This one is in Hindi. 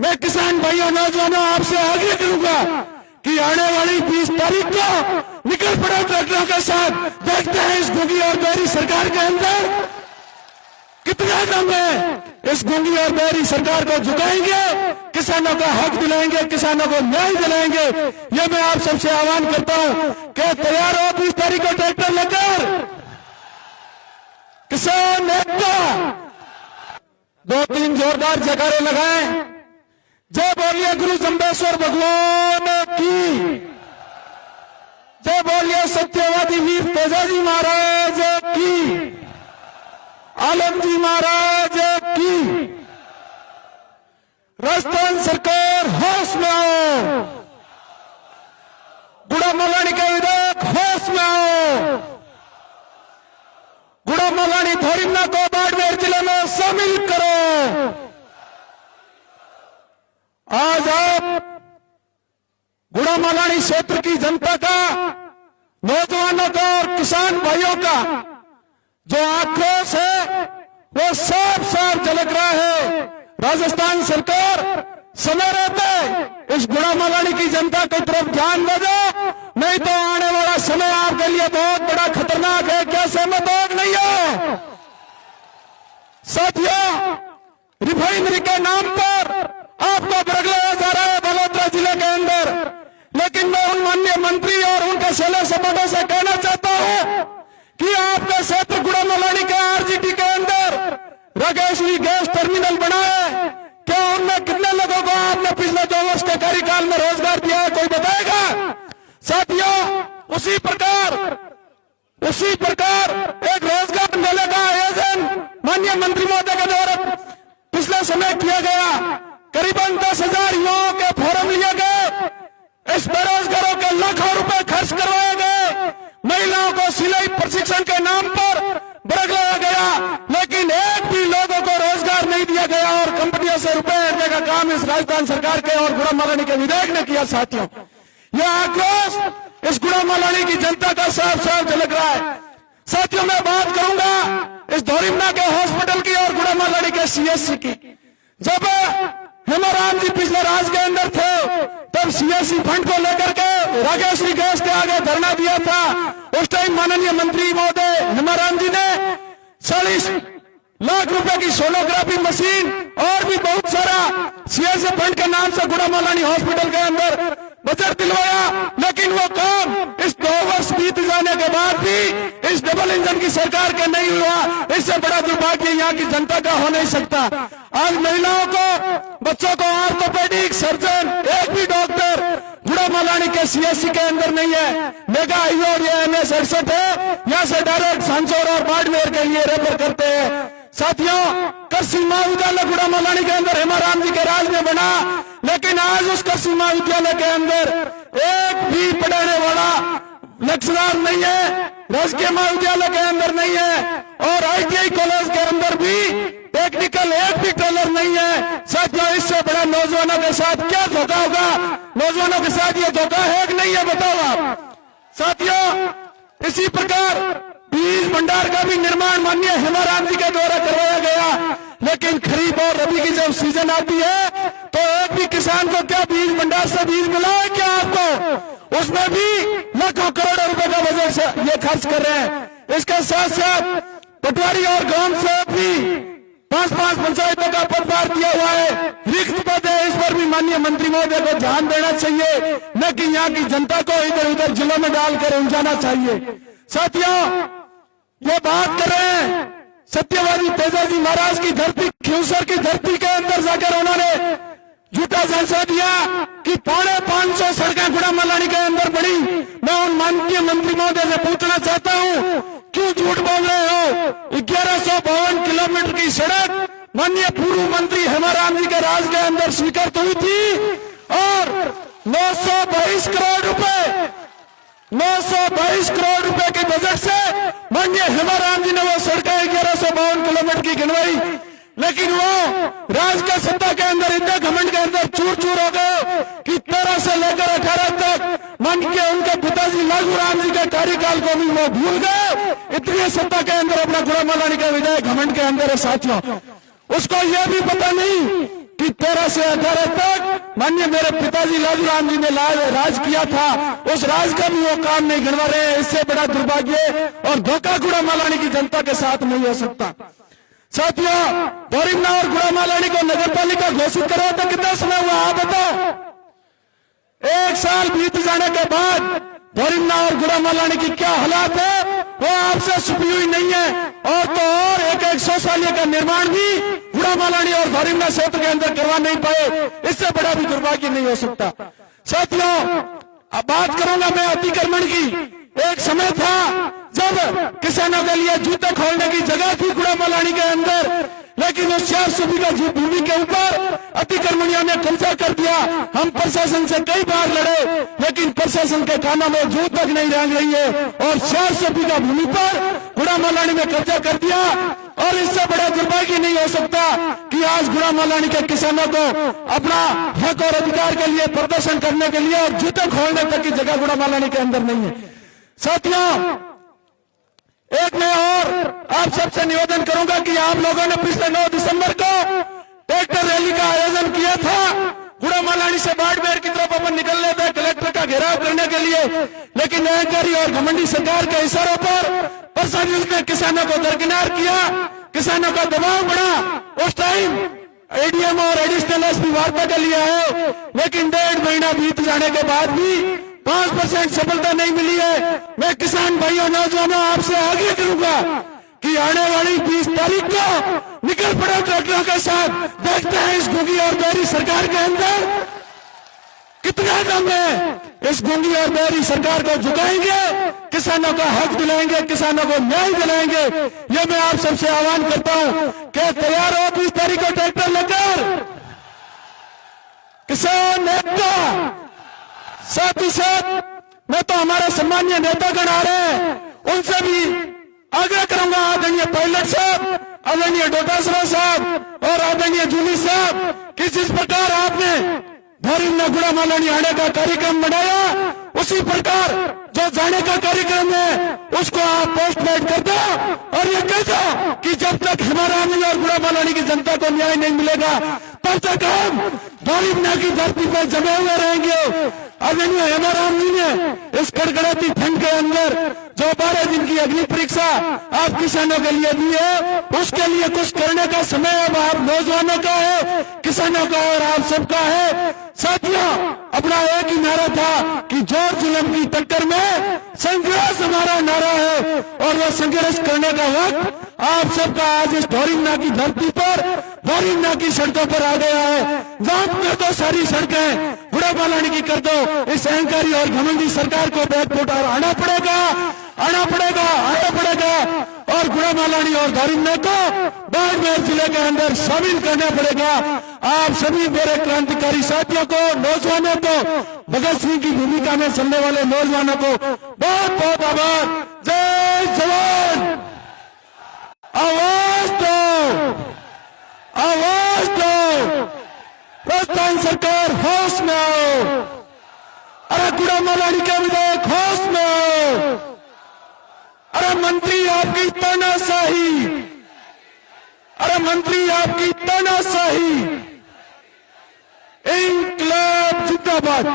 मैं किसान भाइयों नौजवानों आपसे आग्रह करूंगा कि आने वाली 20 तारीख को निकल पड़ो ट्रैक्टरों के साथ। देखते हैं इस गूंगी और बहरी सरकार के अंदर कितना दम है। इस गूंगी और बहरी सरकार को झुकाएंगे, किसानों का हक दिलाएंगे, किसानों को न्याय दिलाएंगे। ये मैं आप सबसे आह्वान करता हूं कि तैयार हो 20 तारीख को ट्रैक्टर लेकर किसान एकता। 2-3 जोरदार जयकारे लगाएं। जय बोलिए गुरु जम्बेश्वर भगवान की, जय बोलिए सत्यवादी वीर तेजाजी महाराज की, आलम जी महाराज की। राजस्थान सरकार होश में आओ, गुड़ा मलानी के विधायक होश में आओ। गुड़ा मलानी धोरिमना को बाड़मेर जिले में शामिल करो। आज आप गुड़ा मलानी क्षेत्र की जनता का, नौजवानों का और किसान भाइयों का जो आक्रोश है वो साफ साफ झलक रहा है। राजस्थान सरकार समय रहते इस गुड़ा मलानी की जनता की तरफ ध्यान दे दो, नहीं तो आने वाला समय आपके लिए बहुत बड़ा खतरनाक है। क्या सहमत हो नहीं हो? साथियों, रिफाइनरी के नाम पर आपको बरगलाया जा रहा है बलोत्रा जिले के अंदर, लेकिन मैं उन माननीय मंत्री और उनके सेना सपोर्टों से कहना चाहता हूं कि आपका क्षेत्र गुड़ा मलानी के आरजीटी के अंदर रागेश्वरी गैस टर्मिनल बना है। क्या उनमें कितने लोगों को आपने पिछले 2 वर्ष के कार्यकाल में रोजगार दिया है, कोई बताएगा? साथियों, उसी प्रकार एक रोजगार मेले का आयोजन माननीय मंत्री महोदय के द्वारा पिछले समय किया गया। करीबन 10,000 युवाओं के फॉर्म लिए गए। इस बेरोजगारों के लाखों रुपए खर्च करवाए गए। महिलाओं को सिलाई प्रशिक्षण के नाम पर बरगलाया गया, लेकिन एक भी लोगों को रोजगार नहीं दिया गया और कंपनियों से रुपए लेने का काम इस राजस्थान सरकार के और गुड़ा मलानी के विधायक ने किया। साथियों, यह आक्रोश इस गुड़ा मलानी की जनता का साफ साफ झलक रहा है। साथियों, मैं बात करूंगा इस धोरिमना के हॉस्पिटल की और गुड़ा मलानी के सीएससी की। जब हेमाराम जी पिछले राज के अंदर थे तब सीएससी फंड को लेकर के रागेश्वरी गैस के आगे धरना दिया था। उस टाइम माननीय मंत्री महोदय हेमाराम जी ने 40 लाख रुपए की सोनोग्राफी मशीन और भी बहुत सारा सीएससी फंड के नाम से गुड़ा मलानी हॉस्पिटल के अंदर बजट दिलवाया, लेकिन वो काम इस 2 वर्ष बीत जाने के बाद भी इस डबल इंजन की सरकार के नहीं हुआ। इससे बड़ा दुर्भाग्य यहाँ की जनता का हो नहीं सकता। आज महिलाओं को, बच्चों को ऑर्थोपेडिक सर्जन, एक भी डॉक्टर गुड़ा मलानी के सीएससी के अंदर नहीं है। मेगा हाईवे ये NH 68 है, यहाँ से डायरेक्ट सांसौर और बाड़मेर के लिए रेफर करते हैं। साथियों, कृषि महाविद्यालय गुड़ा मलानी के अंदर हेमाराम जी के राज में बना, लेकिन आज उस कृषि महाविद्यालय के अंदर एक भी पढ़ाने वाला लेक्चरर नहीं है, राजकीय महाविद्यालय के अंदर नहीं है, और ITI कॉलेज के अंदर भी टेक्निकल एक भी ट्रेलर नहीं है। साथियों, इससे बड़ा नौजवानों के साथ क्या धोखा होगा? नौजवानों के साथ ये धोखा है कि नहीं है, बताओ आप। साथियों, इसी प्रकार बीज भंडार का भी निर्माण माननीय हेमाराम जी के द्वारा करवाया गया, लेकिन खरीफ और रबी की जब सीजन आती है तो एक भी किसान को क्या बीज भंडार से बीज मिला है क्या आपको? उसमें भी लाखों करोड़ों रुपए का बजट से ये खर्च कर रहे हैं। इसके साथ साथ पटवारी और गांव से भी 5-5 पंचायतों का पदभार दिया हुआ है, रिक्त पद है। इस पर भी माननीय मंत्री महोदय को ध्यान देना चाहिए, न कि यहाँ की जनता को इधर उधर जिलों में डालकर उलझाना चाहिए। साथियों, ये बात कर रहे हैं सत्यवादी तेजाजी महाराज की धरती, खियूसर की धरती के अंदर जाकर उन्होंने झूठा संशय दिया कि 550 सड़कें गुड़ा मलानी के अंदर बनी। मैं उन माननीय मंत्री महोदय से पूछना चाहता हूं, क्यों झूठ बोल रहे हो? 1152 किलोमीटर की सड़क माननीय पूर्व मंत्री हेमाराम जी के राज के अंदर स्वीकृत हुई थी, और 922 करोड़ रुपए के बजट से माननीय हेमाराम जी ने वो सड़कें 1152 किलोमीटर की गिनवाई, लेकिन वो राज के सत्ता के अंदर इतने घमंड के अंदर चूर चूर हो गए कि 13 से लेकर 18 तक माननीय उनके पिताजी लालू राम जी के कार्यकाल को भी वो भूल गए। इतनी सत्ता के अंदर अपना गुड़ा मलानी का विधायक घमंड के अंदर है। साथियों, उसको यह भी पता नहीं कि 13 से 18 तक माननीय मेरे पिताजी लालू राम जी ने राज किया था, उस राज का भी वो काम नहीं गिनवा रहे हैं। इससे बड़ा दुर्भाग्य और धोखा गुड़ामालानी की जनता के साथ नहीं हो सकता। साथियों, भोरिमना और गुड़ामालानी को नगर पालिका घोषित करो तो कितना समय हुआ आप बताओ? 1 साल बीत जाने के बाद भोरिमना और गुड़ामालानी की क्या हालात है वो आपसे छुपी हुई नहीं है। और तो और एक शौचालय का निर्माण भी गुड़ामालानी और भोरिमना क्षेत्र के अंदर करवा नहीं पाए, इससे बड़ा भी दुर्भाग्य नहीं हो सकता। साथियों, अब बात करूंगा मैं अतिक्रमण की। एक समय था जब किसानों के लिए जूते खोलने की जगह थी गुड़ामालानी के अंदर, लेकिन उस 400 बीघा भूमि के ऊपर अतिक्रमणियों ने कब्जा कर दिया। हम प्रशासन से कई बार लड़े, लेकिन प्रशासन के कानों में जू तक नहीं रेंग रही है और 400 बीघा भूमि पर गुड़ामालानी में कब्जा कर दिया। और इससे बड़ा दुर्भाग्य नहीं हो सकता कि आज गुड़ामालानी के किसानों को अपना हक और अधिकार के लिए प्रदर्शन करने के लिए और जूते खोलने तक की जगह गुड़ामालानी के अंदर नहीं है। साथियों, एक मैं और आप सबसे निवेदन करूंगा कि आप लोगों ने पिछले 9 दिसंबर को ट्रैक्टर रैली का आयोजन किया था। गुड़ामालानी से बाड़मेर की तरफ अपन निकलने थे कलेक्टर का घेराव करने के लिए, लेकिन अहंकारी और घमंडी सरकार के इशारों पर प्रशासन ने किसानों को दरकिनार किया, किसानों का दबाव बढ़ा। उस टाइम एडीएम और एडिशनल एसपी वार्ता के लिए आए, लेकिन 1.5 महीना बीत जाने के बाद भी 5% सफलता नहीं मिली है। मैं किसान भाइयों नौजवानों आपसे आगे करूंगा कि आने वाली 20 तारीख को निकल पड़ो ट्रैक्टरों के साथ, देखते हैं इस गूंगी और बहरी सरकार के अंदर कितना दम है। इस गूंगी और बहरी सरकार को झुकाएंगे, किसानों का हक दिलाएंगे, किसानों को न्याय दिलाएंगे। ये मैं आप सबसे आह्वान करता हूं कि तैयार हो 20 तारीख को ट्रैक्टर लेकर किसान एकता। साथ ही साथ मैं तो हमारे सम्मानीय नेतागण आ रहे हैं, उनसे भी आग्रह करूंगा, आदरणीय पायलट साहब, आदरणीय डोटासरा साहब और आदरणीय जूली साहब, कि जिस प्रकार आपने भोरिमना गुड़ामालानी आने का कार्यक्रम बनाया, उसी प्रकार जो जाने का कार्यक्रम है उसको आप पोस्टपोन कर दो और ये कह दो कि जब तक हेमाराम और गुड़ामालानी की जनता को न्याय नहीं मिलेगा तब तक हम भोरिमना की धरती पर जमे हुए रहेंगे। आदरणीय हेमाराम जी ने इस कड़कड़ाती ठंड के अंदर जो 12 दिन की अग्नि परीक्षा आप किसानों के लिए दी है, उसके लिए कुछ करने का समय अब आप नौजवानों का है, किसानों का और आप सबका है। साथियों, अपना एक ही नारा था कि जोर जुल्म की टक्कर में संघर्ष हमारा नारा है और वो संघर्ष करने का वक्त आप सबका आज इस भोरिमना की धरती पर, भोरिमना की सड़कों पर आ गया है। जाम कर दो सारी सड़कें, गुड़ामालानी की कर दो। इस अहंकारी और घमंडी सरकार को बैकफुट आना पड़ेगा, आना पड़ेगा, आना पड़ेगा और गुड़ामालानी और भोरिमना को बाड़मेर जिले के अंदर शामिल करना पड़ेगा। आप सभी मेरे क्रांतिकारी साथियों को, नौजवानों को, भगत सिंह की भूमिका में चलने वाले नौजवानों को बहुत बहुत आभार। जय जवान, आवाज दो, आवाज दो। राजस्थान सरकार होश में आओ। अरे गुड़ामालानी के विधायक होश में आओ। अरे मंत्री आपकी तानाशाही, अरे मंत्री आपकी तानाशाही। इंकलाब जिंदाबाद।